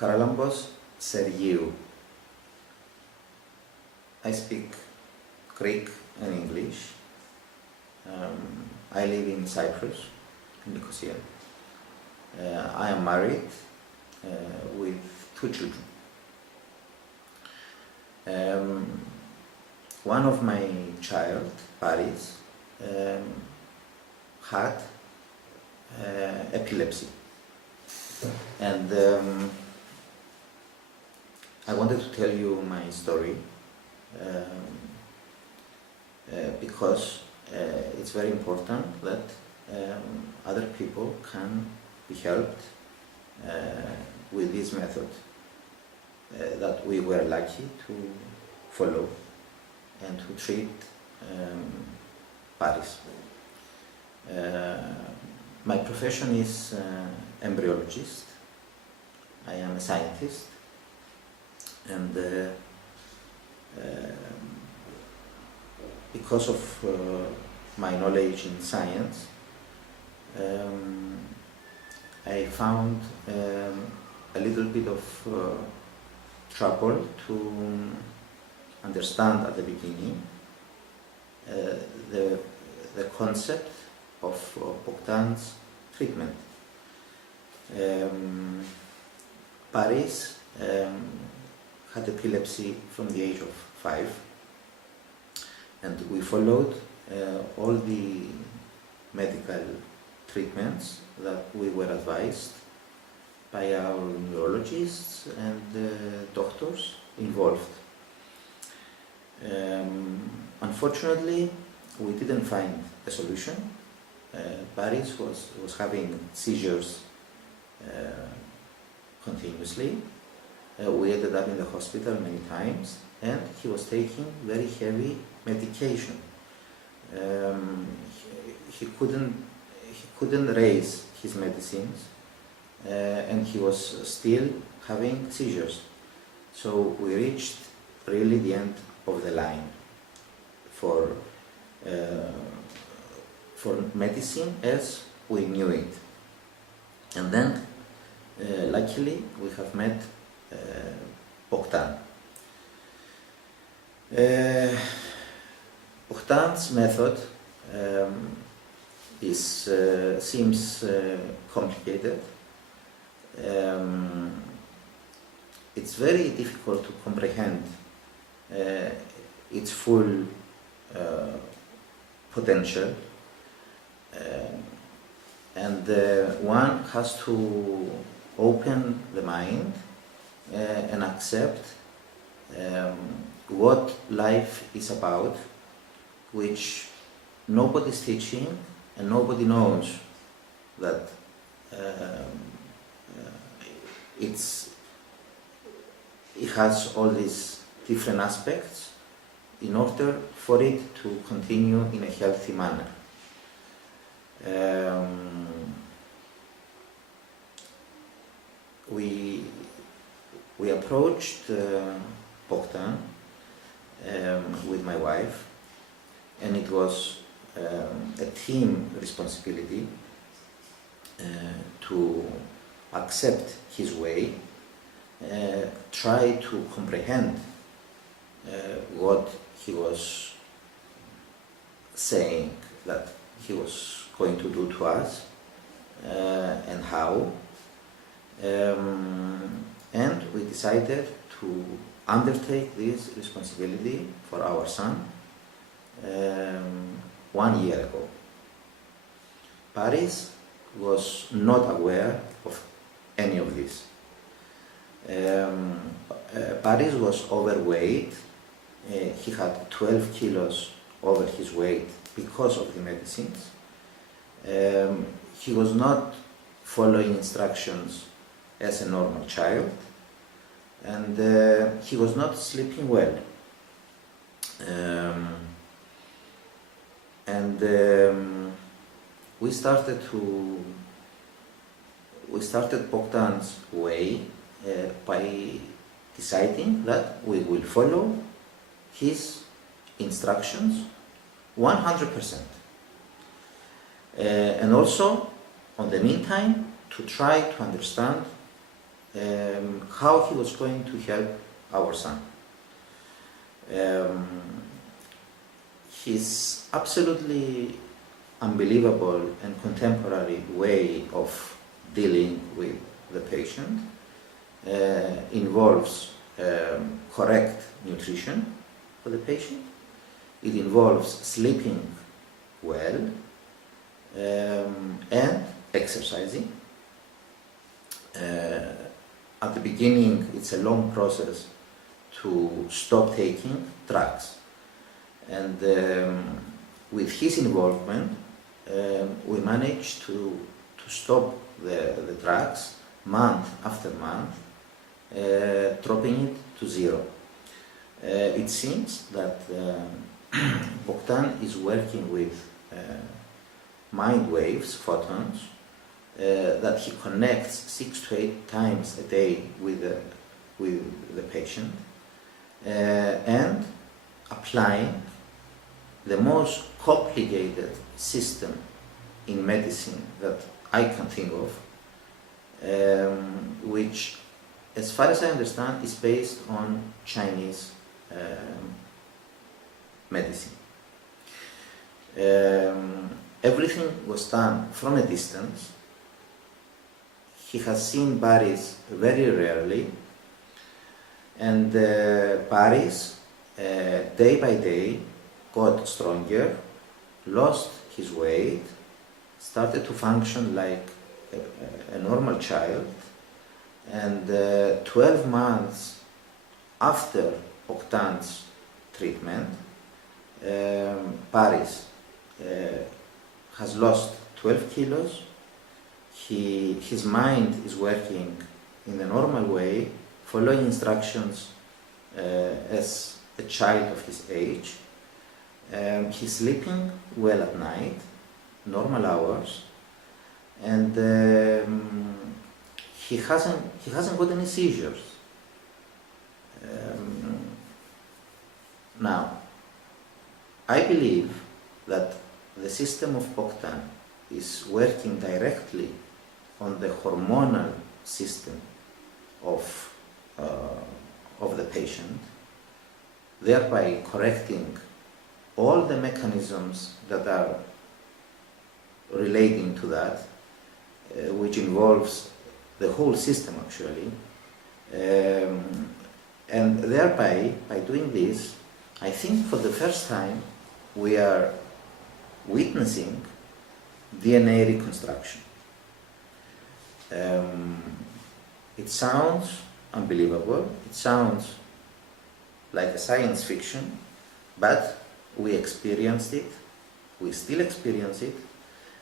Χαράλαμπος Sergiu. I speak Greek and English. I live in Cyprus, in Nicosia. I am married with 2 children. One of my child, Paris, had epilepsy, and I wanted to tell you my story because it's very important that other people can be helped with this method that we were lucky to follow and to treat Paris. My profession is embryologist. I am a scientist, and because of my knowledge in science, I found a little bit of trouble to understand at the beginning the concept of Bogdan's treatment. Paris had epilepsy from the age of 5, and we followed all the medical treatments that we were advised by our neurologists and doctors involved. Unfortunately, we didn't find a solution. Paris was having seizures continuously. We ended up in the hospital many times, and he was taking very heavy medication. He couldn't raise his medicines, and he was still having seizures. So we reached really the end of the line for medicine as we knew it. And then, luckily, we have met Bogdan. Bogdan's method seems complicated. It's very difficult to comprehend its full potential, and one has to open the mind and accept what life is about, which nobody's teaching and nobody knows that it has all these different aspects in order for it to continue in a healthy manner. We approached Bogdan with my wife, and it was a team responsibility to accept his way, try to comprehend what he was saying that he was going to do to us, and how. And we decided to undertake this responsibility for our son 1 year ago. Paris was not aware of any of this. Paris was overweight. He had 12 kilos over his weight because of the medicines. He was not following instructions as a normal child, and he was not sleeping well. We started Bogdan's way by deciding that we will follow his instructions 100%. And also, on the meantime, to try to understand how he was going to help our son. His absolutely unbelievable and contemporary way of dealing with the patient involves correct nutrition for the patient. It involves sleeping well and exercising. At the beginning, it's a long process to stop taking drugs. And with his involvement, we managed to stop the drugs month after month, dropping it to zero. It seems that Bogdan is working with mind waves, photons, that he connects 6 to 8 times a day with the patient, and applying the most complicated system in medicine that I can think of, which, as far as I understand, is based on Chinese medicine. Everything was done from a distance. He has seen Paris very rarely, and Paris, day by day, got stronger, lost his weight, started to function like a normal child, and 12 months after Bogdan's treatment, Paris has lost 12 kilos. His mind is working in the normal way, following instructions as a child of his age. He's sleeping well at night, normal hours, and he hasn't got any seizures. Now, I believe that the system of Bogdan is working directly on the hormonal system of the patient, thereby correcting all the mechanisms that are relating to that, which involves the whole system actually, and thereby, by doing this, I think for the first time we are witnessing DNA reconstruction. It sounds unbelievable, it sounds like a science fiction, but we experienced it, we still experience it,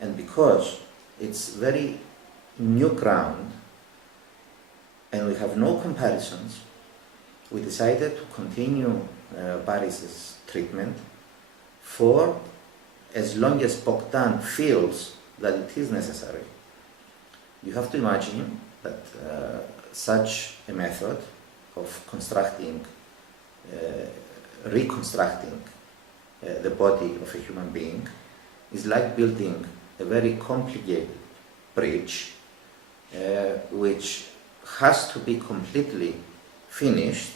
and because it's very new ground and we have no comparisons, we decided to continue Paris's treatment for as long as Bogdan feels that it is necessary. You have to imagine that such a method of reconstructing the body of a human being is like building a very complicated bridge which has to be completely finished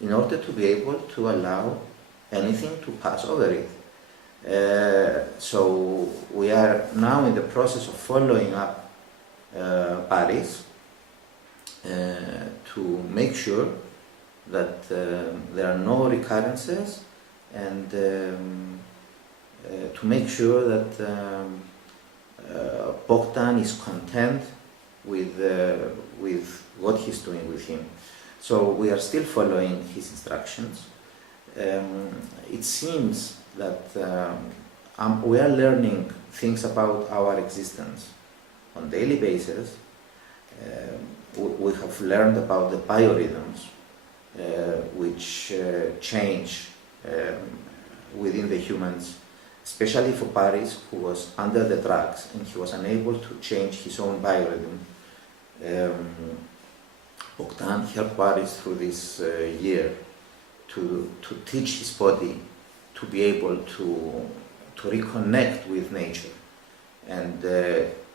in order to be able to allow anything to pass over it. So we are now in the process of following up Paris to make sure that there are no recurrences, and to make sure that Bogdan is content with what he's doing with him. So we are still following his instructions. It seems that we are learning things about our existence on daily basis. We have learned about the biorhythms which change within the humans, especially for Paris, who was under the drugs and he was unable to change his own biorhythm. Bogdan helped Paris through this year to teach his body to be able to reconnect with nature and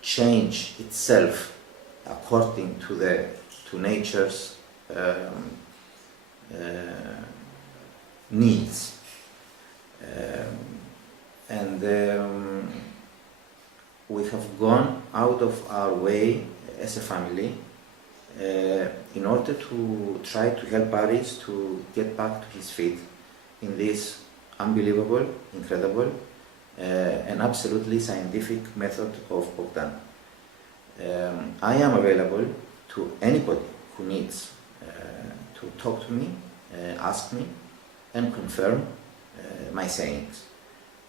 change itself according to nature's needs. And we have gone out of our way as a family in order to try to help Paris to get back to his feet in this unbelievable, incredible, and absolutely scientific method of Bogdan. I am available to anybody who needs to talk to me, ask me, and confirm my sayings.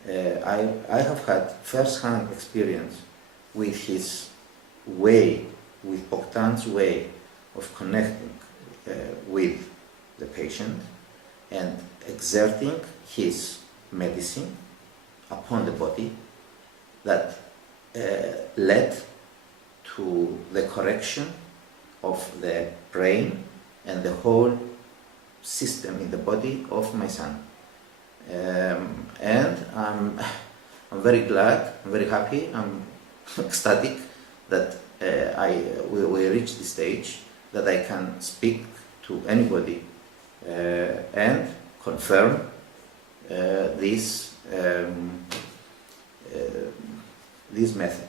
I have had first-hand experience with his way, with Bogdan's way of connecting with the patient and exerting his medicine upon the body that led to the correction of the brain and the whole system in the body of my son. And I'm very glad, I'm very happy, I'm ecstatic that we reached this stage that I can speak to anybody and confirm this method.